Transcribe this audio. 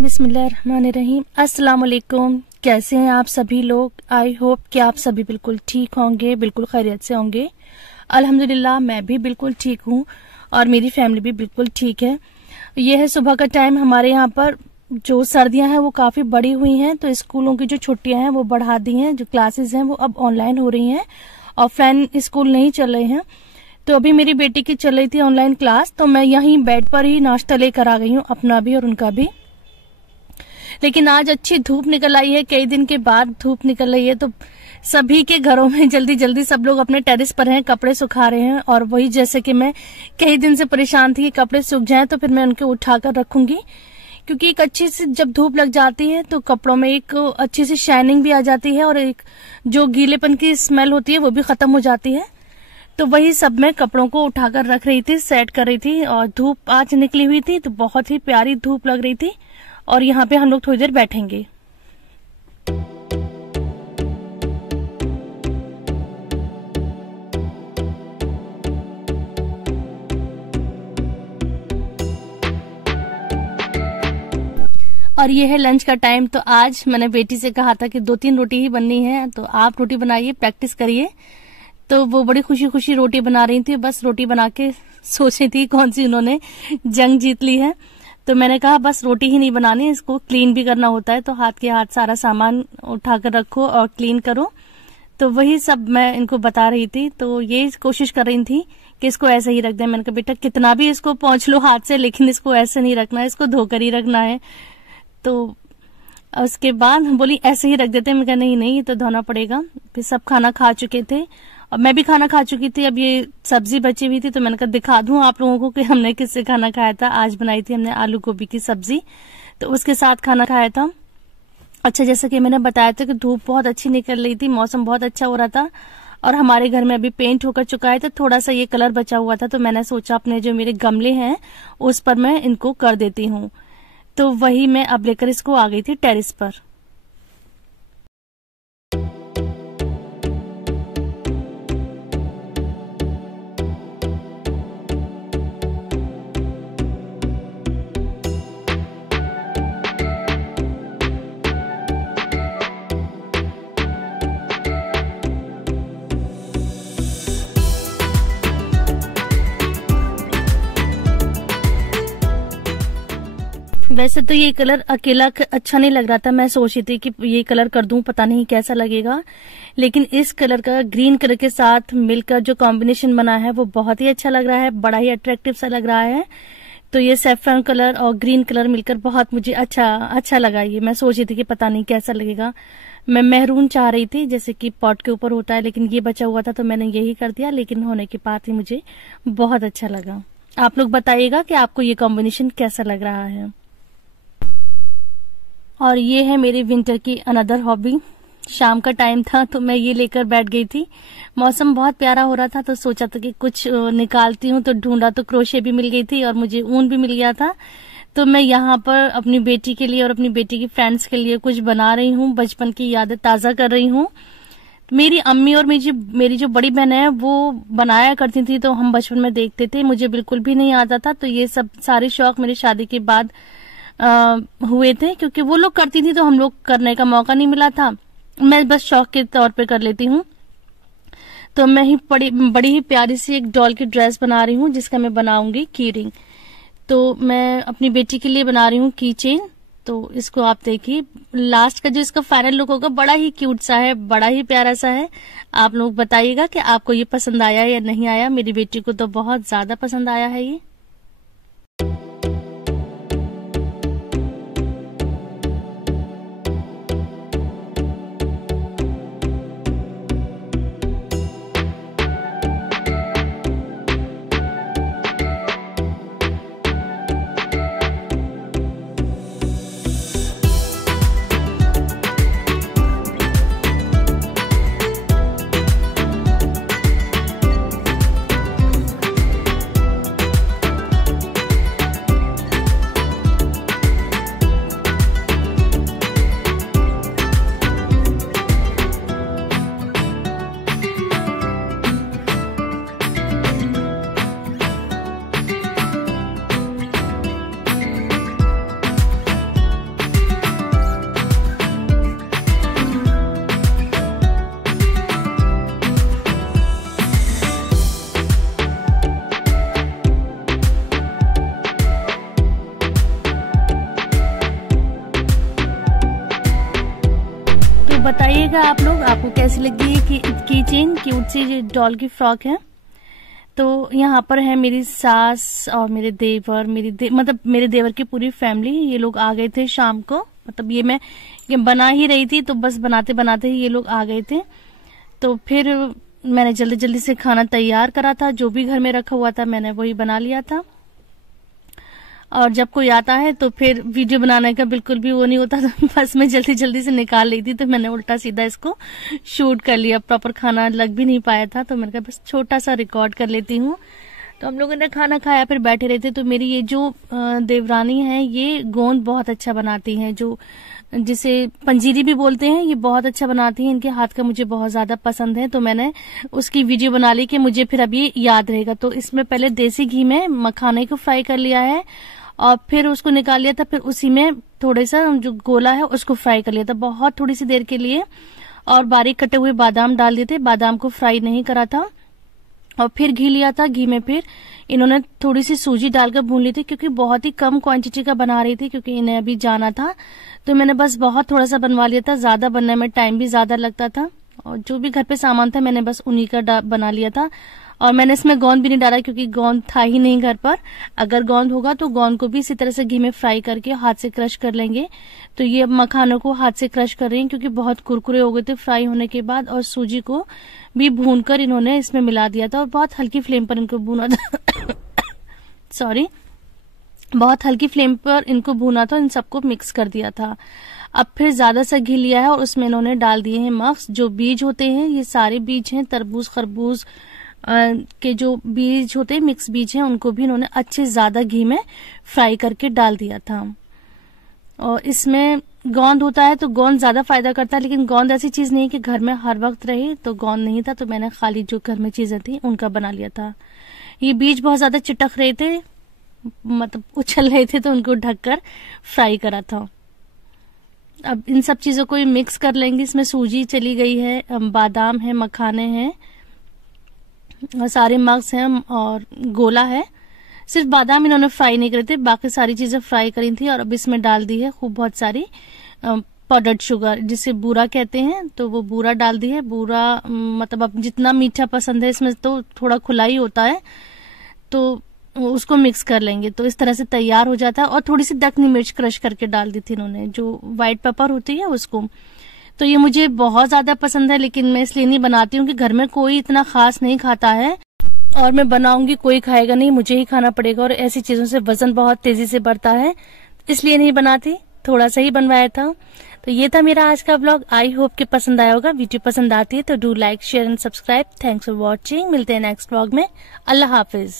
बिस्मिल्लाहिर्रहमानिर्रहीम। अस्सलाम वालेकुम। कैसे हैं आप सभी लोग? आई होप कि आप सभी बिल्कुल ठीक होंगे, बिल्कुल खैरियत से होंगे। अल्हम्दुलिल्लाह मैं भी बिल्कुल ठीक हूँ और मेरी फैमिली भी बिल्कुल ठीक है। यह है सुबह का टाइम। हमारे यहाँ पर जो सर्दियां हैं वो काफी बड़ी हुई हैं, तो स्कूलों की जो छुट्टियां हैं वो बढ़ा दी हैं। जो क्लासेस हैं वो अब ऑनलाइन हो रही हैं, ऑफलाइन स्कूल नहीं चल रहे हैं। तो अभी मेरी बेटी की चल रही थी ऑनलाइन क्लास, तो मैं यहीं बेड पर ही नाश्ता लेकर आ गई हूँ, अपना भी और उनका भी। लेकिन आज अच्छी धूप निकल आई है, कई दिन के बाद धूप निकल रही है, तो सभी के घरों में जल्दी जल्दी सब लोग अपने टेरेस पर हैं, कपड़े सुखा रहे हैं। और वही जैसे कि मैं कई दिन से परेशान थी कि कपड़े सूख जाएं तो फिर मैं उनके उठाकर रखूंगी, क्योंकि एक अच्छी सी जब धूप लग जाती है तो कपड़ों में एक अच्छी सी शाइनिंग भी आ जाती है और एक जो गीलेपन की स्मेल होती है वो भी खत्म हो जाती है। तो वही सब मैं कपड़ों को उठाकर रख रही थी, सेट कर रही थी। और धूप आज निकली हुई थी तो बहुत ही प्यारी धूप लग रही थी। और यहाँ पे हम लोग थोड़ी देर बैठेंगे। और ये है लंच का टाइम। तो आज मैंने बेटी से कहा था कि 2-3 रोटी ही बननी है, तो आप रोटी बनाइए, प्रैक्टिस करिए। तो वो बड़ी खुशी खुशी रोटी बना रही थी, बस रोटी बना के सोच रही थी कौन सी उन्होंने जंग जीत ली है। तो मैंने कहा बस रोटी ही नहीं बनानी, इसको क्लीन भी करना होता है, तो हाथ के हाथ सारा सामान उठाकर रखो और क्लीन करो। तो वही सब मैं इनको बता रही थी। तो ये कोशिश कर रही थी कि इसको ऐसे ही रख दें। मैंने कहा बेटा कितना भी इसको पोंछ लो हाथ से, लेकिन इसको ऐसे नहीं रखना है, इसको धोकर ही रखना है। तो उसके बाद बोली ऐसे ही रख देते हैं। मैं कहा नहीं नहीं, ये तो धोना पड़ेगा। फिर सब खाना खा चुके थे और मैं भी खाना खा चुकी थी। अब ये सब्जी बची हुई थी तो मैंने कहा दिखा दूं आप लोगों को कि हमने किससे खाना खाया था। आज बनाई थी हमने आलू गोभी की सब्जी, तो उसके साथ खाना खाया था। अच्छा, जैसा कि मैंने बताया था कि धूप बहुत अच्छी निकल रही थी, मौसम बहुत अच्छा हो रहा था और हमारे घर में अभी पेंट होकर चुका है, तो थोड़ा सा ये कलर बचा हुआ था। तो मैंने सोचा अपने जो मेरे गमले हैं उस पर मैं इनको कर देती हूँ। तो वही मैं अब लेकर इसको आ गई थी टेरेस पर। वैसे तो ये कलर अकेला अच्छा नहीं लग रहा था, मैं सोच रही थी कि ये कलर कर दूं, पता नहीं कैसा लगेगा। लेकिन इस कलर का ग्रीन कलर के साथ मिलकर जो कॉम्बिनेशन बना है वो बहुत ही अच्छा लग रहा है, बड़ा ही अट्रैक्टिव सा लग रहा है। तो ये सैफरन कलर और ग्रीन कलर मिलकर बहुत मुझे अच्छा लगा। ये मैं सोच रही थी कि पता नहीं कैसा लगेगा। मैं मेहरून चाह रही थी जैसे कि पॉट के ऊपर होता है, लेकिन ये बचा हुआ था तो मैंने यही कर दिया। लेकिन होने के बाद ही मुझे बहुत अच्छा लगा। आप लोग बताइएगा कि आपको ये कॉम्बिनेशन कैसा लग रहा है। और ये है मेरी विंटर की अनदर हॉबी। शाम का टाइम था तो मैं ये लेकर बैठ गई थी। मौसम बहुत प्यारा हो रहा था तो सोचा था कि कुछ निकालती हूँ, तो ढूंढा तो क्रोशे भी मिल गई थी और मुझे ऊन भी मिल गया था। तो मैं यहाँ पर अपनी बेटी के लिए और अपनी बेटी की फ्रेंड्स के लिए कुछ बना रही हूँ, बचपन की यादें ताजा कर रही हूँ। मेरी अम्मी और मेरी जो बड़ी बहन है वो बनाया करती थी, तो हम बचपन में देखते थे, मुझे बिल्कुल भी नहीं आता था। तो ये सब सारे शौक मेरी शादी के बाद हुए थे, क्योंकि वो लोग करती थी तो हम लोग करने का मौका नहीं मिला था। मैं बस शौक के तौर पे कर लेती हूँ। तो मैं ही बड़ी ही प्यारी सी एक डॉल की ड्रेस बना रही हूँ जिसका मैं बनाऊंगी की रिंग। तो मैं अपनी बेटी के लिए बना रही हूँ की चेन। तो इसको आप देखिए, लास्ट का जो इसका फाइनल लुक होगा बड़ा ही क्यूट सा है, बड़ा ही प्यारा सा है। आप लोग बताइएगा कि आपको ये पसंद आया या नहीं आया। मेरी बेटी को तो बहुत ज्यादा पसंद आया है ये। बताइएगा आप लोग, आपको कैसी लगी ये की चेन, क्यूट सी डॉल की फ्रॉक है। तो यहाँ पर है मेरी सास और मेरे देवर, मतलब मेरे देवर की पूरी फैमिली। ये लोग आ गए थे शाम को, मतलब ये बना ही रही थी, तो बस बनाते बनाते ही ये लोग आ गए थे। तो फिर मैंने जल्दी जल्दी से खाना तैयार करा था, जो भी घर में रखा हुआ था मैंने वही बना लिया था। और जब कोई आता है तो फिर वीडियो बनाने का बिल्कुल भी वो नहीं होता, तो बस मैं जल्दी जल्दी से निकाल ली थी, तो मैंने उल्टा सीधा इसको शूट कर लिया। प्रॉपर खाना लग भी नहीं पाया था, तो मैंने कहा बस छोटा सा रिकॉर्ड कर लेती हूँ। तो हम लोगों ने खाना खाया, फिर बैठे रहते। तो मेरी ये जो देवरानी है, ये गोंद बहुत अच्छा बनाती हैं, जो जिसे पंजीरी भी बोलते हैं, ये बहुत अच्छा बनाती हैं। इनके हाथ का मुझे बहुत ज्यादा पसंद है, तो मैंने उसकी वीडियो बना ली कि मुझे फिर अब ये याद रहेगा। तो इसमें पहले देसी घी में मखाने को फ्राई कर लिया है और फिर उसको निकाल लिया था। फिर उसी में थोड़ा सा जो गोला है उसको फ्राई कर लिया था, बहुत थोड़ी सी देर के लिए। और बारीक कटे हुए बादाम डाल दिए थे, बादाम को फ्राई नहीं करा था। और फिर घी लिया था, घी में फिर इन्होंने थोड़ी सी सूजी डालकर भून ली थी, क्योंकि बहुत ही कम क्वांटिटी का बना रही थी, क्योंकि इन्हें अभी जाना था। तो मैंने बस बहुत थोड़ा सा बनवा लिया था, ज्यादा बनने में टाइम भी ज्यादा लगता था। और जो भी घर पे सामान था मैंने बस उन्हीं का बना लिया था। और मैंने इसमें गोंद भी नहीं डाला, क्योंकि गोंद था ही नहीं घर पर। अगर गोंद होगा तो गोंद को भी इसी तरह से घी में फ्राई करके हाथ से क्रश कर लेंगे। तो ये मखानों को हाथ से क्रश कर रही हैं, क्योंकि बहुत कुरकुरे हो गए थे फ्राई होने के बाद। और सूजी को भी भूनकर इन्होंने इसमें मिला दिया था, और बहुत हल्की फ्लेम पर इनको भूना था सॉरी, बहुत हल्की फ्लेम पर इनको भूना था, इन सबको मिक्स कर दिया था। अब फिर ज्यादा सा घी लिया है और उसमें इन्होंने डाल दिए हैं मग्स, जो बीज होते हैं। ये सारे बीज हैं, तरबूज खरबूज के जो बीज होते हैं, मिक्स बीज हैं, उनको भी इन्होंने अच्छे ज्यादा घी में फ्राई करके डाल दिया था। और इसमें गोंद होता है तो गोंद ज्यादा फायदा करता है, लेकिन गोंद ऐसी चीज नहीं कि घर में हर वक्त रहे, तो गोंद नहीं था, तो मैंने खाली जो घर में चीजें थी उनका बना लिया था। ये बीज बहुत ज्यादा चिटक रहे थे, मतलब उछल रहे थे, तो उनको ढककर फ्राई करा था। अब इन सब चीजों को मिक्स कर लेंगे। इसमें सूजी चली गई है, बादाम है, मखाने हैं, और सारे मग्स हैं और गोला है। सिर्फ बादाम इन्होंने फ्राई नहीं करे थे, बाकी सारी चीजें फ्राई करी थी। और अब इसमें डाल दी है खूब बहुत सारी पाउडर्ड शुगर, जिसे बूरा कहते हैं, तो वो बूरा डाल दी है। बूरा मतलब अब जितना मीठा पसंद है, इसमें तो थोड़ा खुला ही होता है, तो उसको मिक्स कर लेंगे। तो इस तरह से तैयार हो जाता है। और थोड़ी सी दखनी मिर्च क्रश करके डाल दी थी इन्होंने, जो व्हाइट पेपर होती है उसको। तो ये मुझे बहुत ज्यादा पसंद है, लेकिन मैं इसलिए नहीं बनाती हूँ कि घर में कोई इतना खास नहीं खाता है, और मैं बनाऊंगी कोई खाएगा नहीं, मुझे ही खाना पड़ेगा। और ऐसी चीजों से वजन बहुत तेजी से बढ़ता है, इसलिए नहीं बनाती, थोड़ा सा ही बनवाया था। तो ये था मेरा आज का व्लॉग। आई होप कि पसंद आया होगा। वीडियो पसंद आती है तो do like share and subscribe. Thanks for watching. मिलते हैं नेक्स्ट व्लॉग में। अल्लाह हाफिज।